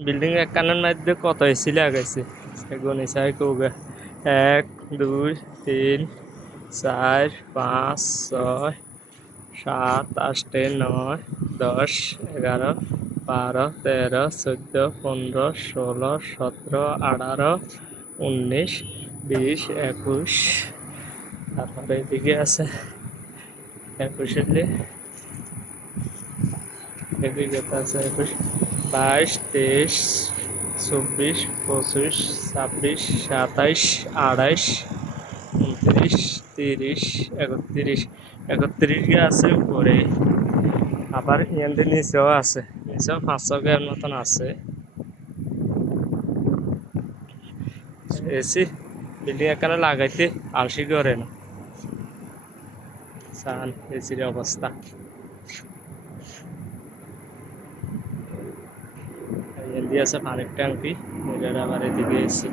building একখানের মধ্যে কত AC লাগাইছে গণি চাই কৌগা 1 2 3 4 5 6 7 8 9 10 11 12 13 14 15 16 17 18 19 20 21 তারপরে এদিকে আছে 21 এদিকে আছে 21 22 23 24 25 26 27 28 29 30 31 31 আছে উপরে আবার এখানে নিচেও আছে নিচেও 500 এর মতন আছে এসি বিল্ডিং এখানে লাগাইতে আলসি করে না সান এসির অবস্থা এখান দিয়ে আছে পানির ট্যাঙ্কি এটার আবার এদিকে এসি